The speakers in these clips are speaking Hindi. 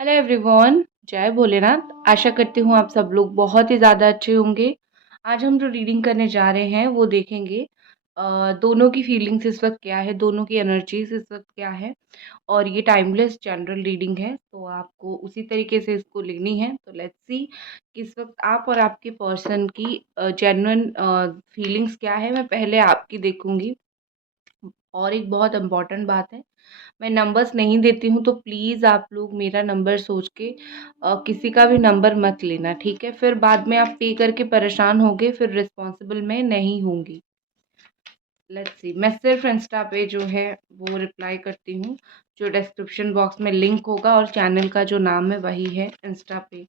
हेलो एवरीवन, जय भोलेनाथ। आशा करती हूँ आप सब लोग बहुत ही ज़्यादा अच्छे होंगे। आज हम जो रीडिंग करने जा रहे हैं वो देखेंगे दोनों की फीलिंग्स इस वक्त क्या है, दोनों की एनर्जीज इस वक्त क्या है। और ये टाइमलेस जनरल रीडिंग है, तो आपको उसी तरीके से इसको लेनी है। तो लेट्स सी कि इस वक्त आप और आपके पर्सन की जेन्युइन फीलिंग्स क्या है। मैं पहले आपकी देखूंगी। और एक बहुत इम्पॉर्टेंट बात है, मैं नंबर्स नहीं देती हूँ, तो प्लीज़ आप लोग मेरा नंबर सोच के किसी का भी नंबर मत लेना, ठीक है? फिर बाद में आप पे करके परेशान होगे, फिर रिस्पॉन्सिबल मैं नहीं होंगी। लेट्स सी, मैं सिर्फ इंस्टा पे जो है वो रिप्लाई करती हूँ। जो डिस्क्रिप्शन बॉक्स में लिंक होगा और चैनल का जो नाम है वही है इंस्टा पे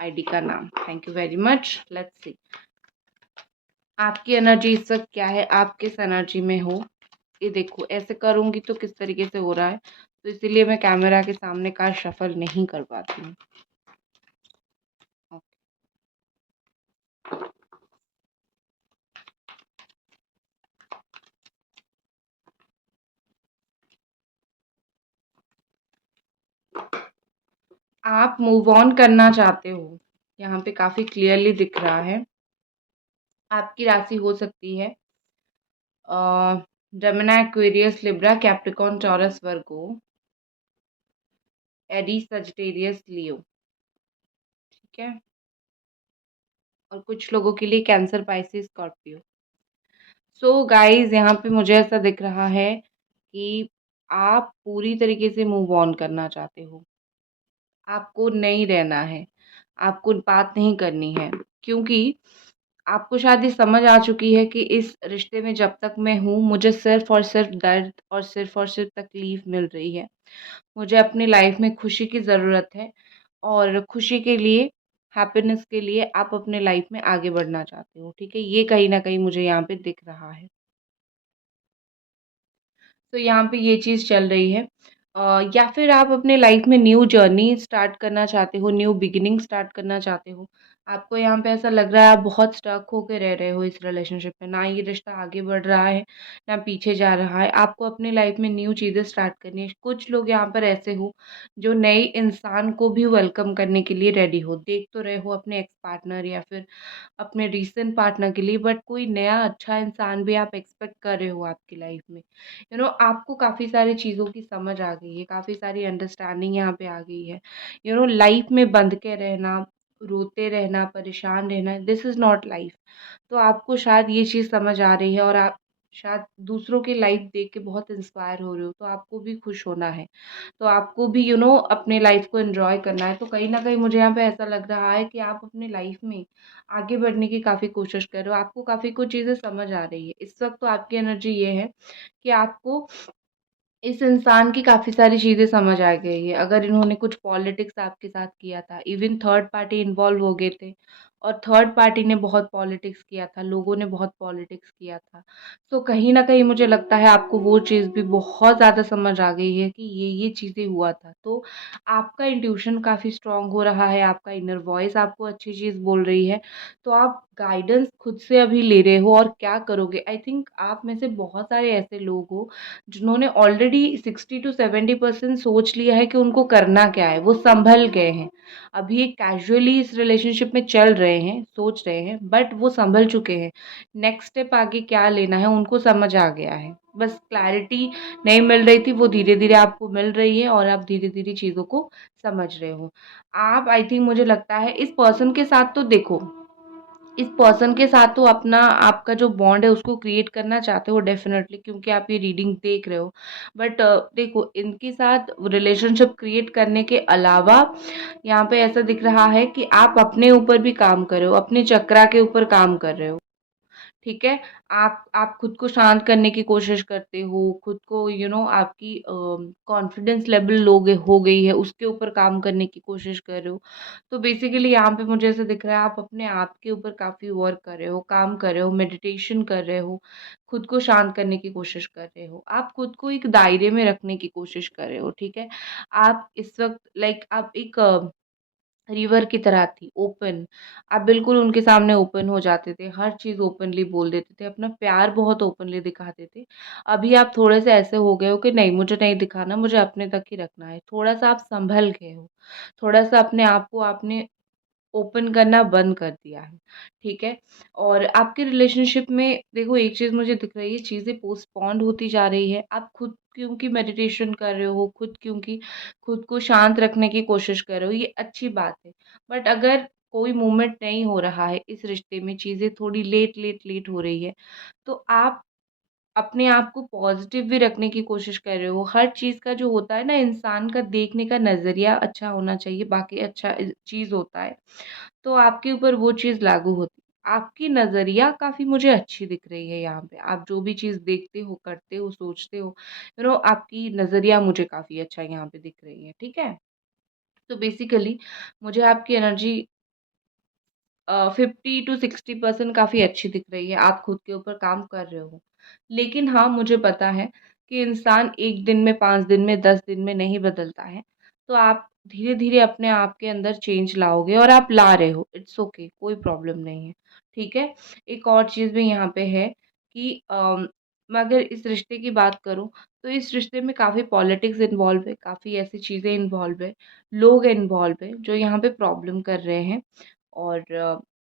आईडी का नाम। Thank you very much. Let's see आपकी एनर्जी इस वक्त क्या है, आप किस एनर्जी में हो। ये देखो, ऐसे करूँगी तो किस तरीके से हो रहा है, तो इसीलिए मैं कैमरा के सामने कार्ड शफल नहीं कर पाती हूँ। आप मूव ऑन करना चाहते हो, यहाँ पे काफ़ी क्लियरली दिख रहा है। आपकी राशि हो सकती है Gemini, Aquarius, Libra, Capricorn, Taurus, Virgo, Aries, Sagittarius, Leo. ठीक है। और कुछ लोगों के लिए Cancer, Pisces, Scorpio. So guys, यहाँ पे मुझे ऐसा दिख रहा है कि आप पूरी तरीके से मूव ऑन करना चाहते हो। आपको नहीं रहना है, आपको बात नहीं करनी है, क्योंकि आपको शायद ये समझ आ चुकी है कि इस रिश्ते में जब तक मैं हूँ, मुझे सिर्फ और सिर्फ दर्द और सिर्फ तकलीफ मिल रही है। मुझे अपनी लाइफ में खुशी की ज़रूरत है, और खुशी के लिए, हैप्पीनेस के लिए आप अपने लाइफ में आगे बढ़ना चाहते हो। ठीक है, ये कहीं ना कहीं मुझे यहाँ पे दिख रहा है। तो यहाँ पे ये चीज़ चल रही है। या फिर आप अपने लाइफ में न्यू जर्नी स्टार्ट करना चाहते हो, न्यू बिगिनिंग स्टार्ट करना चाहते हो। आपको यहाँ पे ऐसा लग रहा है आप बहुत स्टक होके रह रहे हो इस रिलेशनशिप में, ना ये रिश्ता आगे बढ़ रहा है, ना पीछे जा रहा है। आपको अपनी लाइफ में न्यू चीज़ें स्टार्ट करनी है। कुछ लोग यहाँ पर ऐसे हो जो नए इंसान को भी वेलकम करने के लिए रेडी हो। देख तो रहे हो अपने एक्स पार्टनर या फिर अपने रीसेंट पार्टनर के लिए, बट कोई नया अच्छा इंसान भी आप एक्सपेक्ट कर रहे हो आपकी लाइफ में। आपको काफ़ी सारी चीज़ों की समझ आ गई है, काफ़ी सारी अंडरस्टैंडिंग यहाँ पे आ गई है। लाइफ में बंध के रहना, रोते रहना, परेशान रहना, दिस इज़ नॉट लाइफ। तो आपको शायद ये चीज़ समझ आ रही है, और आप शायद दूसरों की लाइफ देख के बहुत इंस्पायर हो रहे हो, तो आपको भी खुश होना है। तो आपको भी अपने लाइफ को एंजॉय करना है। तो कहीं ना कहीं मुझे यहाँ पे ऐसा लग रहा है कि आप अपनी लाइफ में आगे बढ़ने की काफ़ी कोशिश कर रहे हो। आपको काफ़ी कुछ चीज़ें समझ आ रही है इस वक्त। तो आपकी एनर्जी ये है कि आपको इस इंसान की काफ़ी सारी चीज़ें समझ आ गई है। अगर इन्होंने कुछ पॉलिटिक्स आपके साथ किया था, इवन थर्ड पार्टी इन्वॉल्व हो गए थे, और थर्ड पार्टी ने बहुत पॉलिटिक्स किया था, लोगों ने बहुत पॉलिटिक्स किया था। तो कहीं न कहीं मुझे लगता है आपको वो चीज़ भी बहुत ज़्यादा समझ आ गई है कि ये चीज़ें हुआ था। तो आपका इंट्यूशन काफ़ी स्ट्रॉन्ग हो रहा है, आपका इनर वॉइस आपको अच्छी चीज़ बोल रही है। तो आप गाइडेंस खुद से अभी ले रहे हो, और क्या करोगे? आई थिंक आप में से बहुत सारे ऐसे लोग हो जिन्होंने ऑलरेडी 60 to 70% सोच लिया है कि उनको करना क्या है, वो संभल गए हैं। अभी एक कैजुअली इस रिलेशनशिप में चल रहे हैं, सोच रहे हैं, बट वो संभल चुके हैं। नेक्स्ट स्टेप आगे क्या लेना है उनको समझ आ गया है। बस क्लैरिटी नहीं मिल रही थी, वो धीरे धीरे आपको मिल रही है, और आप धीरे धीरे चीज़ों को समझ रहे हो। आप, आई थिंक मुझे लगता है इस पर्सन के साथ, तो देखो, इस पर्सन के साथ तो अपना आपका जो बॉन्ड है उसको क्रिएट करना चाहते हो डेफिनेटली, क्योंकि आप ये रीडिंग देख रहे हो। बट देखो, इनके साथ रिलेशनशिप क्रिएट करने के अलावा यहाँ पे ऐसा दिख रहा है कि आप अपने ऊपर भी काम कर रहे हो, अपने चक्रा के ऊपर काम कर रहे हो। ठीक है। आप खुद को शांत करने की कोशिश करते हो, खुद को आपकी कॉन्फिडेंस लेवल लो हो गई है, उसके ऊपर काम करने की कोशिश कर रहे हो। तो बेसिकली यहाँ पे मुझे ऐसा दिख रहा है आप अपने आप के ऊपर काफ़ी वर्क कर रहे हो, काम कर रहे हो, मेडिटेशन कर रहे हो, खुद को शांत करने की कोशिश कर रहे हो, आप खुद को एक दायरे में रखने की कोशिश कर रहे हो। ठीक है। आप इस वक्त, लाइक, आप एक रिवर की तरह थी, ओपन। आप बिल्कुल उनके सामने ओपन हो जाते थे, हर चीज़ ओपनली बोल देते थे, अपना प्यार बहुत ओपनली दिखाते थे। अभी आप थोड़े-से ऐसे हो गए हो कि नहीं मुझे नहीं दिखाना, मुझे अपने तक ही रखना है। थोड़ा-सा आप सँभल गए हो, थोड़ा-सा अपने आप को आपने ओपन करना बंद कर दिया है, ठीक है? और आपके रिलेशनशिप में देखो एक चीज़ मुझे दिख रही है, चीज़ें पोस्टपोन्ड होती जा रही है। आप खुद क्योंकि मेडिटेशन कर रहे हो, खुद क्योंकि खुद को शांत रखने की कोशिश कर रहे हो, ये अच्छी बात है। बट अगर कोई मूवमेंट नहीं हो रहा है इस रिश्ते में, चीज़ें थोड़ी लेट हो रही है, तो आप अपने आप को पॉज़िटिव भी रखने की कोशिश कर रहे हो। हर चीज़ का जो होता है ना इंसान का देखने का नज़रिया अच्छा होना चाहिए, बाकी अच्छा चीज़ होता है। तो आपके ऊपर वो चीज़ लागू होती है। आपकी नज़रिया काफ़ी मुझे अच्छी दिख रही है यहाँ पे। आप जो भी चीज़ देखते हो, करते हो, सोचते हो, आपकी नज़रिया मुझे काफ़ी अच्छा यहाँ पे दिख रही है, ठीक है? तो बेसिकली मुझे आपकी एनर्जी 50 टू 60% काफ़ी अच्छी दिख रही है, आप खुद के ऊपर काम कर रहे हो। लेकिन हाँ, मुझे पता है कि इंसान 1 दिन में, 5 दिन में, 10 दिन में नहीं बदलता है। तो आप धीरे-धीरे अपने आप के अंदर चेंज लाओगे और आप ला रहे हो, इट्स ओके कोई प्रॉब्लम नहीं है, ठीक है? एक और चीज़ भी यहाँ पे है कि मैं अगर इस रिश्ते की बात करूँ, तो इस रिश्ते में काफ़ी पॉलिटिक्स इन्वॉल्व है, काफ़ी ऐसी चीज़ें इन्वॉल्व है, लोग इन्वॉल्व हैं, जो यहाँ पे प्रॉब्लम कर रहे हैं। और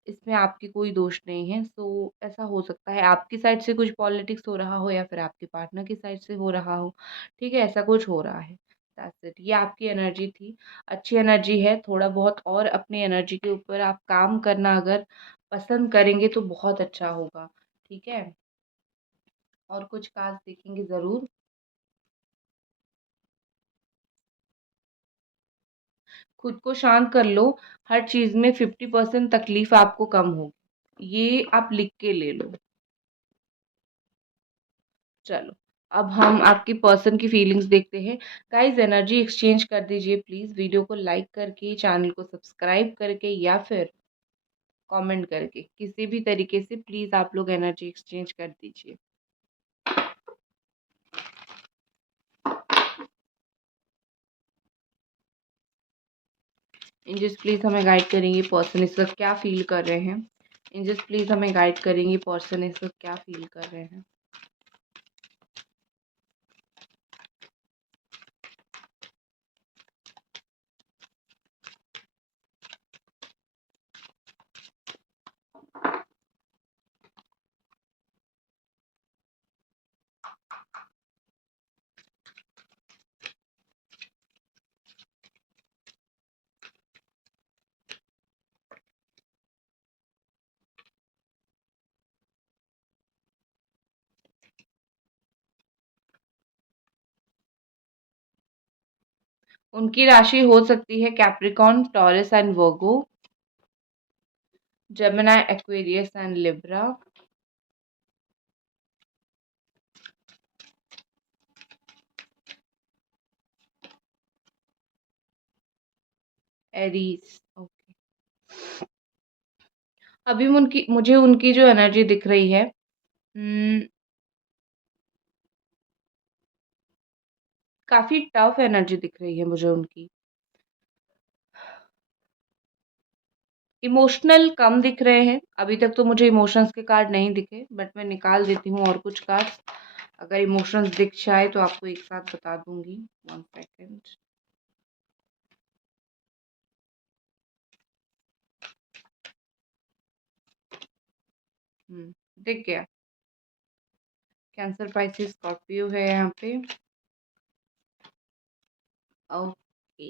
इसमें आपकी कोई दोष नहीं है। सो ऐसा हो सकता है आपकी साइड से कुछ पॉलिटिक्स हो रहा हो या फिर आपके पार्टनर की साइड से हो रहा हो, ठीक है? ऐसा कुछ हो रहा है, दैट्स इट। ये आपकी एनर्जी थी, अच्छी एनर्जी है, थोड़ा बहुत और अपनी एनर्जी के ऊपर आप काम करना अगर पसंद करेंगे तो बहुत अच्छा होगा, ठीक है? और कुछ खास देखेंगे ज़रूर। खुद को शांत कर लो, हर चीज़ में 50% तकलीफ़ आपको कम होगी। ये आप लिख के ले लो। चलो, अब हम आपकी पर्सन की फीलिंग्स देखते हैं। गाइज़ एनर्जी एक्सचेंज कर दीजिए प्लीज़, वीडियो को लाइक करके, चैनल को सब्सक्राइब करके या फिर कमेंट करके, किसी भी तरीके से प्लीज़ आप लोग एनर्जी एक्सचेंज कर दीजिए। एंजल्स प्लीज़ हमें गाइड करेंगे पर्सन इस वक़्त क्या फ़ील कर रहे हैं। एंजल्स प्लीज़ हमें गाइड करेंगे पर्सन इस वक़्त क्या फ़ील कर रहे हैं। उनकी राशि हो सकती है Capricorn, taurus and Virgo, Gemini, Aquarius and Libra, Aries. Okay. अभी मुझे उनकी जो एनर्जी दिख रही है, काफ़ी टफ एनर्जी दिख रही है मुझे उनकी। इमोशनल कम दिख रहे हैं, अभी तक तो मुझे इमोशंस के कार्ड नहीं दिखे, बट मैं निकाल देती हूँ और कुछ कार्ड्स। अगर इमोशंस दिख जाए तो आपको एक साथ बता दूँगी। 1 सेकंड। दिख गया। कैंसर, पाइसेस, स्कॉर्पियो है यहाँ पे। ओके।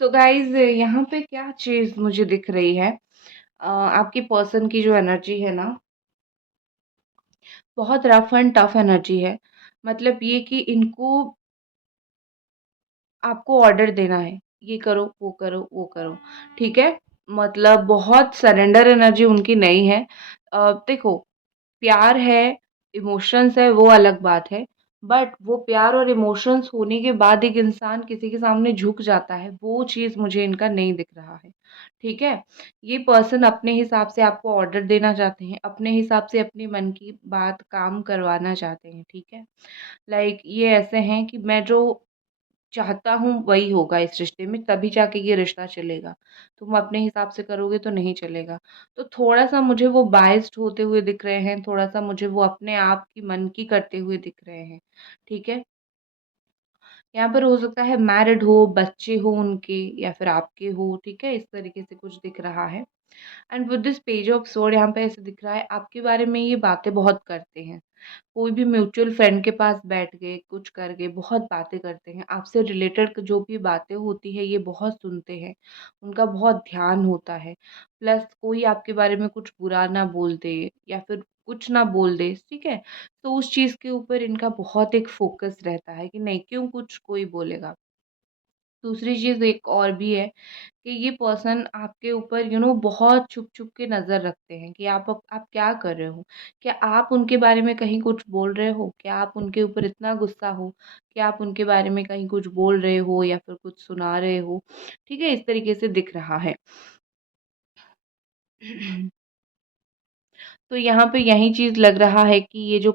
सो गाइज़ यहाँ पे क्या चीज़ मुझे दिख रही है, आपकी पर्सन की जो एनर्जी है ना, बहुत रफ एंड टफ एनर्जी है। मतलब ये कि इनको आपको ऑर्डर देना है, ये करो, वो करो, वो करो, ठीक है? मतलब बहुत सरेंडर एनर्जी उनकी नहीं है। देखो प्यार है, इमोशंस है, वो अलग बात है। बट वो प्यार और इमोशंस होने के बाद एक इंसान किसी के सामने झुक जाता है, वो चीज़ मुझे इनका नहीं दिख रहा है, ठीक है? ये पर्सन अपने हिसाब से आपको ऑर्डर देना चाहते हैं, अपने हिसाब से अपने मन की बात काम करवाना चाहते हैं, ठीक है? लाइक ये ऐसे हैं कि मैं जो चाहता हूँ वही होगा इस रिश्ते में, तभी जाके ये रिश्ता चलेगा। तुम अपने हिसाब से करोगे तो नहीं चलेगा। तो थोड़ा-सा मुझे वो बायस्ड होते हुए दिख रहे हैं, थोड़ा-सा मुझे वो अपने आप की मन की करते हुए दिख रहे हैं, ठीक है? यहाँ पर हो सकता है मैरिड हो, बच्चे हो उनके या फिर आपके हो, ठीक है? इस तरीके से कुछ दिख रहा है। And with this page of sword यहाँ पे ऐसे दिख रहा है आपके बारे में ये बातें बहुत करते हैं। कोई भी म्यूचुअल फ्रेंड के पास बैठ गए, कुछ कर गए, बहुत बातें करते हैं। आपसे रिलेटेड जो भी बातें होती हैं, ये बहुत सुनते हैं। उनका बहुत ध्यान होता है। प्लस कोई आपके बारे में कुछ बुरा ना बोल दे या फिर कुछ ना बोल दे, ठीक है? तो उस चीज़ के ऊपर इनका बहुत एक फ़ोकस रहता है कि नहीं क्यों कुछ कोई बोलेगा। दूसरी चीज़ एक और भी है कि ये पर्सन आपके ऊपर बहुत छुप-छुप के नज़र रखते हैं कि आप क्या कर रहे हो? क्या आप उनके बारे में कहीं कुछ बोल रहे हो? क्या आप उनके ऊपर इतना गुस्सा हो कि आप उनके बारे में कहीं कुछ बोल रहे हो या फिर कुछ सुना रहे हो? ठीक है? इस तरीके से दिख रहा है। तो यहाँ पे यही चीज़ लग रहा है कि ये जो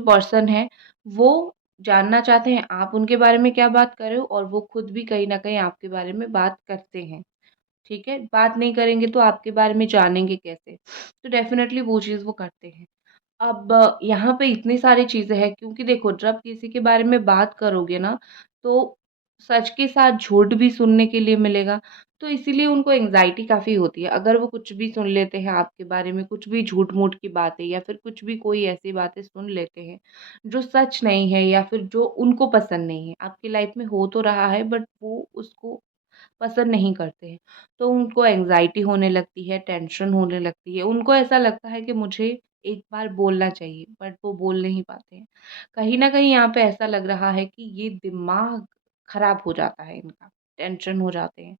पर्सन है, वो जानना चाहते हैं आप उनके बारे में क्या बात कर रहे हो और वो खुद भी कहीं न कहीं आपके बारे में बात करते हैं। ठीक है? बात नहीं करेंगे तो आपके बारे में जानेंगे कैसे? तो डेफ़िनेटली वो चीज़ वो करते हैं। अब यहाँ पे इतनी सारी चीज़ें हैं क्योंकि देखो जब किसी के बारे में बात करोगे ना, तो सच के साथ झूठ भी सुनने के लिए मिलेगा, तो इसीलिए उनको एंग्ज़ायटी काफ़ी होती है। अगर वो कुछ भी सुन लेते हैं आपके बारे में, कुछ भी झूठ-मूठ की बातें या फिर कुछ भी कोई ऐसी बातें सुन लेते हैं, जो सच नहीं है या फिर जो उनको पसंद नहीं है। आपकी लाइफ़ में हो तो रहा है बट वो उसको पसंद नहीं करते हैं। तो उनको एंग्ज़ायटी होने लगती है, टेंशन होने लगती है। उनको ऐसा लगता है कि मुझे एक बार बोलना चाहिए बट वो बोल नहीं पाते हैं। कहीं न कहीं यहाँ पे ऐसा लग रहा है कि ये दिमाग खराब हो जाता है इनका, टेंशन हो जाते हैं।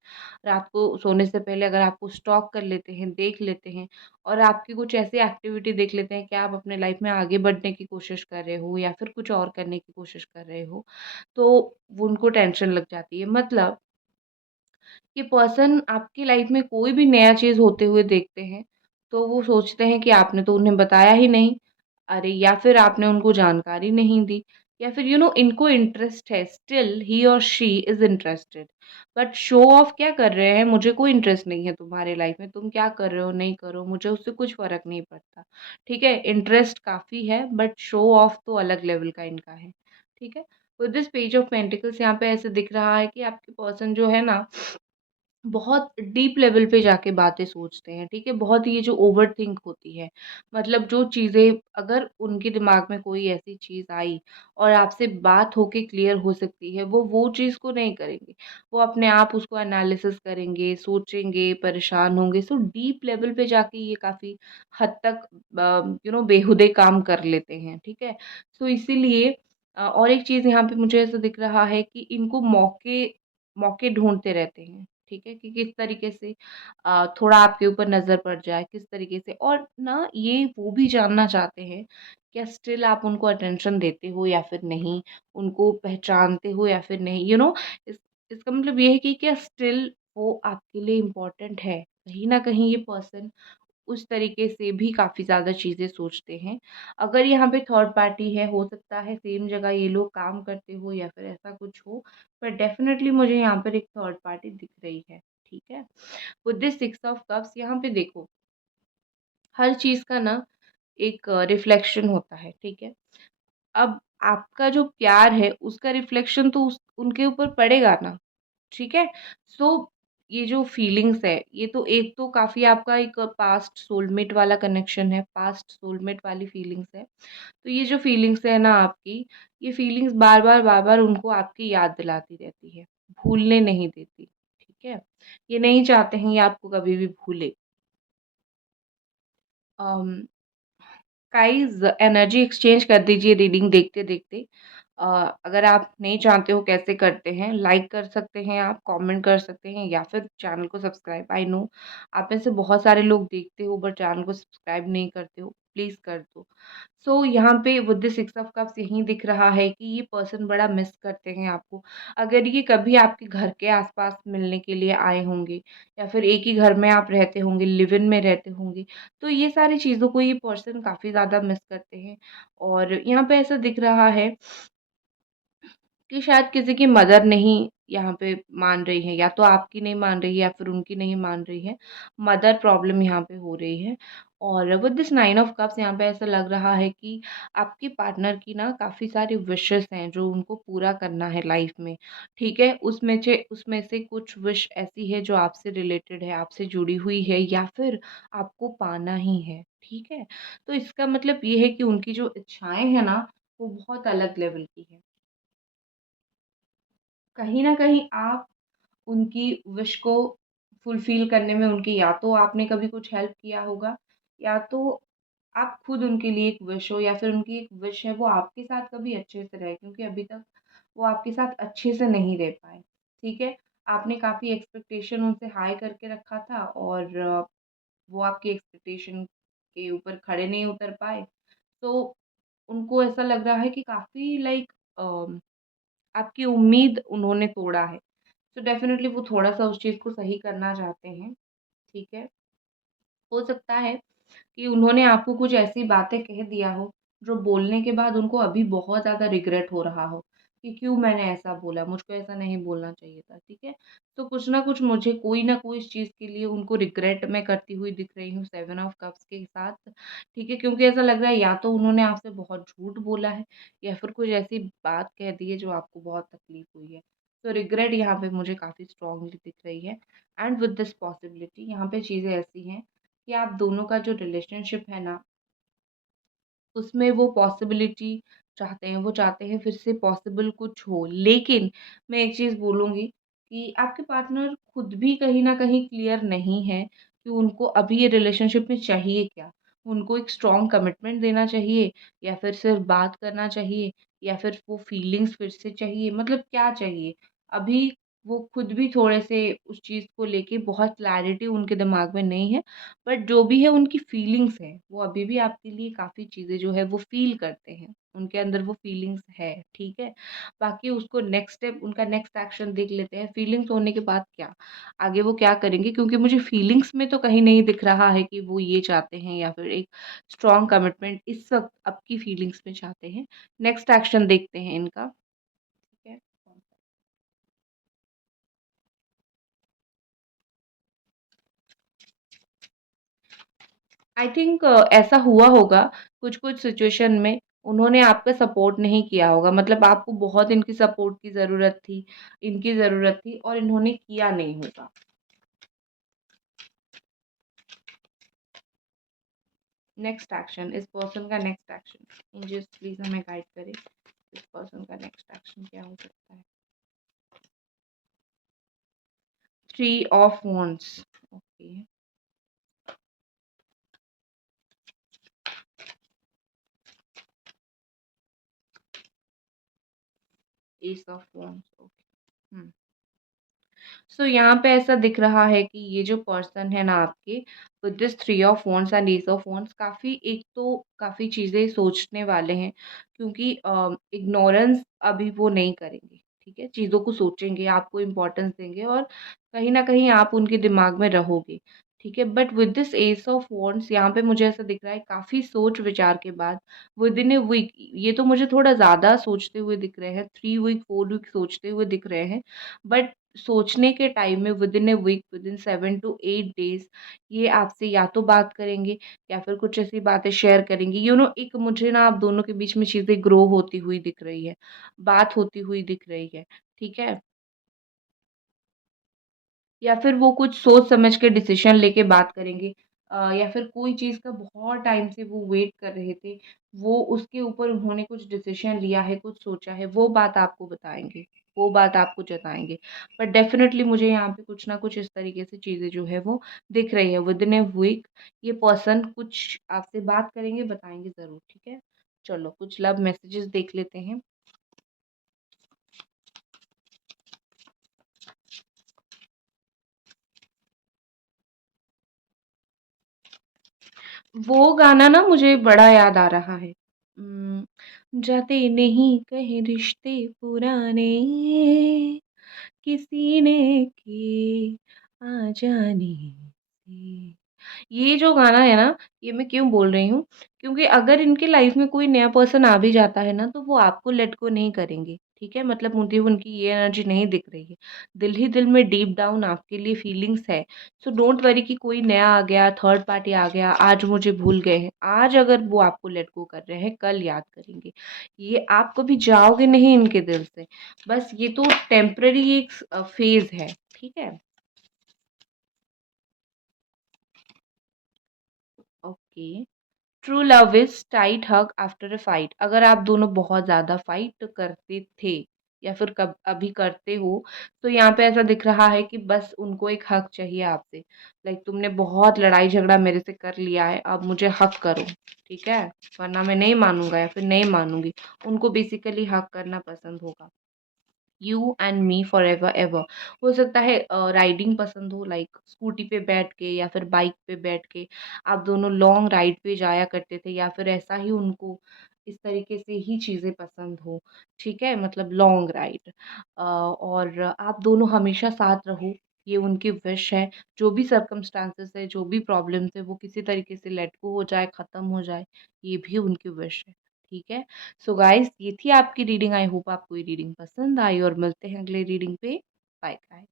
रात को सोने से पहले अगर आपको स्टॉक कर लेते हैं, देख लेते हैं और आपकी कुछ ऐसी एक्टिविटी देख लेते हैं कि आप अपने लाइफ़ में आगे बढ़ने की कोशिश कर रहे हो या फिर कुछ और करने की कोशिश कर रहे हो, तो वो उनको टेंशन लग जाती है। मतलब ये पर्सन आपकी लाइफ में कोई भी नया चीज़ होते हुए देखते हैं, तो वो सोचते हैं कि आपने तो उन्हें बताया ही नहीं। अरे या फिर आपने उनको जानकारी नहीं दी या फिर इनको इंटरेस्ट है, स्टिल ही और she is interested. But show off क्या कर रहे हैं, मुझे कोई इंटरेस्ट नहीं है तुम्हारे लाइफ में, तुम क्या कर रहे हो, नहीं करो, मुझे उससे कुछ फ़र्क नहीं पड़ता। ठीक है? इंटरेस्ट काफ़ी है बट शो ऑफ तो अलग लेवल का इनका है। ठीक है? With this page of pentacles यहाँ पे ऐसे दिख रहा है कि आपके पर्सन जो है ना बहुत डीप लेवल पे जाके बातें सोचते हैं, ठीक है? बहुत ये जो ओवरथिंक होती है, मतलब जो चीज़ें अगर उनके दिमाग में कोई ऐसी चीज़ आई और आपसे बात होके क्लियर हो सकती है, वो चीज़ को नहीं करेंगे। वो अपने आप उसको एनालिसिस करेंगे, सोचेंगे, परेशान होंगे। सो डीप लेवल पे जाके ये काफ़ी हद तक बेहुदे काम कर लेते हैं, ठीक है? सो इसीलिए और एक चीज़ यहाँ पे मुझे ऐसा दिख रहा है कि इनको मौके मौके ढूँढते रहते हैं। ठीक है? कि किस तरीके से थोड़ा आपके ऊपर नज़र पड़ जाए, किस तरीके से और ना ये वो भी जानना चाहते हैं, क्या स्टिल आप उनको अटेंशन देते हो या फिर नहीं? उनको पहचानते हो या फिर नहीं? इस इसका मतलब ये है कि क्या स्टिल वो आपके लिए इम्पोर्टेंट है? कहीं न कहीं ये पर्सन उस तरीके से भी काफ़ी ज़्यादा चीज़ें सोचते हैं। अगर यहाँ पे थर्ड पार्टी है, हो सकता है सेम जगह ये लोग काम करते हो या फिर ऐसा कुछ हो, पर डेफ़िनेटली मुझे यहाँ पर एक थर्ड पार्टी दिख रही है, ठीक है? विद दिस 6 ऑफ कप्स यहाँ पे देखो, हर चीज़ का ना एक रिफ्लेक्शन होता है, ठीक है? अब आपका जो प्यार है, उसका रिफ्लेक्शन तो उस उनके ऊपर पड़ेगा ना। ठीक है? सो ये जो फीलिंग्स है, ये तो एक तो काफ़ी आपका एक पास्ट सोलमेट वाला कनेक्शन है, पास्ट सोलमेट वाली फीलिंग्स है। तो ये जो फीलिंग्स है ना आपकी, ये फीलिंग्स बार-बार, बार-बार उनको आपकी याद दिलाती रहती है, भूलने नहीं देती, ठीक है? ये नहीं चाहते हैं ये आपको कभी भी भूले। अम गाइस एनर्जी एक्सचेंज कर दीजिए रीडिंग देखते-देखते। अ, अगर आप नहीं जानते हो कैसे करते हैं, लाइक कर सकते हैं आप, कमेंट कर सकते हैं या फिर चैनल को सब्सक्राइब। आई नो आप में से बहुत सारे लोग देखते हो बट चैनल को सब्सक्राइब नहीं करते हो। प्लीज़ कर दो। सो यहाँ पे with the six of cups यही दिख रहा है कि ये पर्सन बड़ा मिस करते हैं आपको। अगर ये कभी आपके घर के आस-पास मिलने के लिए आए होंगे या फिर एक ही घर में आप रहते होंगे, लिव इन में रहते होंगे, तो ये सारी चीज़ों को ये पर्सन काफ़ी ज़्यादा मिस करते हैं। और यहाँ पे ऐसा दिख रहा है कि शायद किसी की मदर नहीं यहाँ पे मान रही है, या तो आपकी नहीं मान रही है या फिर उनकी नहीं मान रही है। मदर प्रॉब्लम यहाँ पे हो रही है। और with this nine of cups यहाँ पे ऐसा लग रहा है कि आपके पार्टनर की ना काफ़ी सारी विशेस हैं जो उनको पूरा करना है लाइफ में, ठीक है? उसमें से कुछ विश ऐसी है जो आपसे रिलेटेड है, आपसे जुड़ी हुई है या फिर आपको पाना ही है, ठीक है? तो इसका मतलब ये है कि उनकी जो इच्छाएँ हैं ना, वो बहुत अलग लेवल की हैं। कहीं न कहीं आप उनकी विश को फुलफ़िल करने में उनकी, या तो आपने कभी कुछ हेल्प किया होगा, या तो आप खुद उनके लिए एक विश हो, या फिर उनकी एक विश है वो आपके साथ कभी अच्छे से रहे, क्योंकि अभी तक वो आपके साथ अच्छे से नहीं रह पाए, ठीक है? आपने काफ़ी एक्सपेक्टेशन उनसे हाई करके रखा था और वो आपकी एक्सपेक्टेशन के ऊपर खड़े नहीं उतर पाए। तो उनको ऐसा लग रहा है कि काफ़ी लाइक आपकी उम्मीद उन्होंने तोड़ा है। तो डेफ़िनेटली वो थोड़ा-सा उस चीज़ को सही करना चाहते हैं, ठीक है? हो सकता है कि उन्होंने आपको कुछ ऐसी बातें कह दिया हो, जो बोलने के बाद उनको अभी बहुत ज़्यादा रिग्रेट हो रहा हो, कि क्यों मैंने ऐसा बोला, मुझको ऐसा नहीं बोलना चाहिए था, ठीक है? तो कुछ ना कुछ मुझे कोई ना कोई इस चीज़ के लिए उनको रिग्रेट मैं करती हुई दिख रही हूँ सेवन ऑफ कप्स के साथ, ठीक है? क्योंकि ऐसा लग रहा है या तो उन्होंने आपसे बहुत झूठ बोला है या फिर कुछ ऐसी बात कह दी है जो आपको बहुत तकलीफ़ हुई है। तो रिग्रेट यहाँ पे मुझे काफ़ी स्ट्रॉन्गली दिख रही है। एंड विद दिस पॉसिबिलिटी यहाँ पे चीज़ें ऐसी हैं कि आप दोनों का जो रिलेशनशिप है ना, उसमें वो पॉसिबिलिटी चाहते हैं, वो चाहते हैं फिर से पॉसिबल कुछ हो। लेकिन मैं एक चीज़ बोलूँगी कि आपके पार्टनर खुद भी कहीं न कहीं क्लियर नहीं है कि उनको अभी ये रिलेशनशिप में चाहिए क्या? उनको एक स्ट्रॉन्ग कमिटमेंट देना चाहिए, या फिर सिर्फ़ बात करना चाहिए, या फिर वो फीलिंग्स फिर से चाहिए? मतलब क्या चाहिए? अभी वो खुद भी थोड़े-से उस चीज़ को लेके बहुत क्लैरिटी उनके दिमाग में नहीं है। बट जो भी है उनकी फीलिंग्स हैं, वो अभी भी आपके लिए काफ़ी चीज़ें जो है वो फ़ील करते हैं, उनके अंदर वो फीलिंग्स है, ठीक है? बाकी उसको नेक्स्ट स्टेप, उनका नेक्स्ट एक्शन देख लेते हैं, फीलिंग्स होने के बाद क्या? आगे वो क्या करेंगे? क्योंकि मुझे फीलिंग्स में तो कहीं नहीं दिख रहा है कि वो ये चाहते हैं या फिर एक स्ट्रॉन्ग कमिटमेंट इस वक़्त आपकी फीलिंग्स में चाहते हैं। नेक्स्ट एक्शन देखते हैं इनका, ठीक है? आई थिंक ऐसा हुआ होगा कुछ-कुछ सिचुएशन में उन्होंने आपका सपोर्ट नहीं किया होगा, मतलब आपको बहुत इनकी सपोर्ट की ज़रूरत थी, इनकी ज़रूरत थी और इन्होंने किया नहीं होगा। नेक्स्ट एक्शन, इस पर्सन का नेक्स्ट एक्शन एंजल्स प्लीज़ हमें गाइड करें, इस पर्सन का नेक्स्ट एक्शन क्या हो सकता है? Three of wands, okay, ace of wands, okay, हुँ। सो यहाँ पे ऐसा दिख रहा है कि ये जो पर्सन है ना आपके, with this three of wands and S of wands, काफ़ी एक तो काफ़ी चीज़ें सोचने वाले हैं, क्योंकि इग्नोरेंस अभी वो नहीं करेंगे, ठीक है? चीज़ों को सोचेंगे, आपको इम्पोर्टेंस देंगे और कहीं न कहीं आप उनके दिमाग में रहोगे, ठीक है? But with this S of wands यहाँ पे मुझे ऐसा दिख रहा है काफ़ी सोच-विचार के बाद विदिन अ वीक, ये तो मुझे थोड़ा ज़्यादा सोचते हुए दिख रहे हैं, 3 वीक, 4 वीक सोचते हुए दिख रहे हैं। बट सोचने के टाइम में within a week, within 7 to 8 days ये आपसे या तो बात करेंगे या फिर कुछ ऐसी बातें शेयर करेंगे। एक मुझे ना आप दोनों के बीच में चीज़ें ग्रो होती हुई दिख रही है, बात होती हुई दिख रही है, ठीक है? या फिर वो कुछ सोच समझ के डिसीज़न लेके बात करेंगे, या फिर कोई चीज़ का बहुत टाइम से वो वेट कर रहे थे, वो उसके ऊपर उन्होंने कुछ डिसीज़न लिया है, कुछ सोचा है, वो बात आपको बताएँगे, वो बात आपको जताएँगे। बट डेफ़िनेटली मुझे यहाँ पे कुछ ना कुछ इस तरीके से चीज़ें जो है वो दिख रही है। विदिन अ वीक ये पर्सन कुछ आपसे बात करेंगे, बताएँगे ज़रूर, ठीक है? चलो कुछ लव मैसेजेस देख लेते हैं। वो गाना ना मुझे बड़ा याद आ रहा है। जाते नहीं कहीं रिश्ते पुराने, किसी ने किए आ जाने से। ये जो गाना है ना, ये मैं क्यों बोल रही हूँ, क्योंकि अगर इनकी लाइफ में कोई नया पर्सन आ भी जाता है ना, तो वो आपको लेट गो नहीं करेंगे, ठीक है? मतलब मुझे उनकी ये एनर्जी नहीं दिख रही है। दिल ही दिल में डीप डाउन आपके लिए फीलिंग्स है। सो डोंट वरी कि कोई नया आ गया, थर्ड पार्टी आ गया, आज मुझे भूल गए हैं। आज अगर वो आपको लेट गो कर रहे हैं, कल याद करेंगे। ये आप कभी जाओगे नहीं इनके दिल से। बस ये तो टेम्पररी एक फेज़ है, ठीक है? Okay. True love is tight hug after a fight. अगर आप दोनों बहुत ज़्यादा फाइट करते थे या फिर कब अभी करते हो, तो यहाँ पे ऐसा दिख रहा है कि बस उनको एक हक चाहिए आपसे। लाइक तुमने बहुत लड़ाई झगड़ा मेरे से कर लिया है, अब मुझे हक करो, ठीक है? वरना मैं नहीं मानूंगा या फिर नहीं मानूंगी। उनको बेसिकली हक करना पसंद होगा। You and me for ever ever. हो सकता है राइडिंग पसंद हो, लाइक स्कूटी पे बैठ के या फिर बाइक पे बैठ के आप दोनों लॉन्ग राइड पे जाया करते थे, या फिर ऐसा ही उनको इस तरीके से ही चीज़ें पसंद हो, ठीक है? मतलब लॉन्ग राइड, और आप दोनों हमेशा साथ रहो, ये उनकी विश है। जो भी सर्कमस्टांसेस है, जो भी प्रॉब्लम्स है, वो किसी तरीके से लेट गो हो जाए, ख़त्म हो जाए, ये भी उनकी विश है, ठीक है? सो गाइस, ये थी आपकी रीडिंग। आई होप आपको ये रीडिंग पसंद आई और मिलते हैं अगले रीडिंग पे। Bye guys.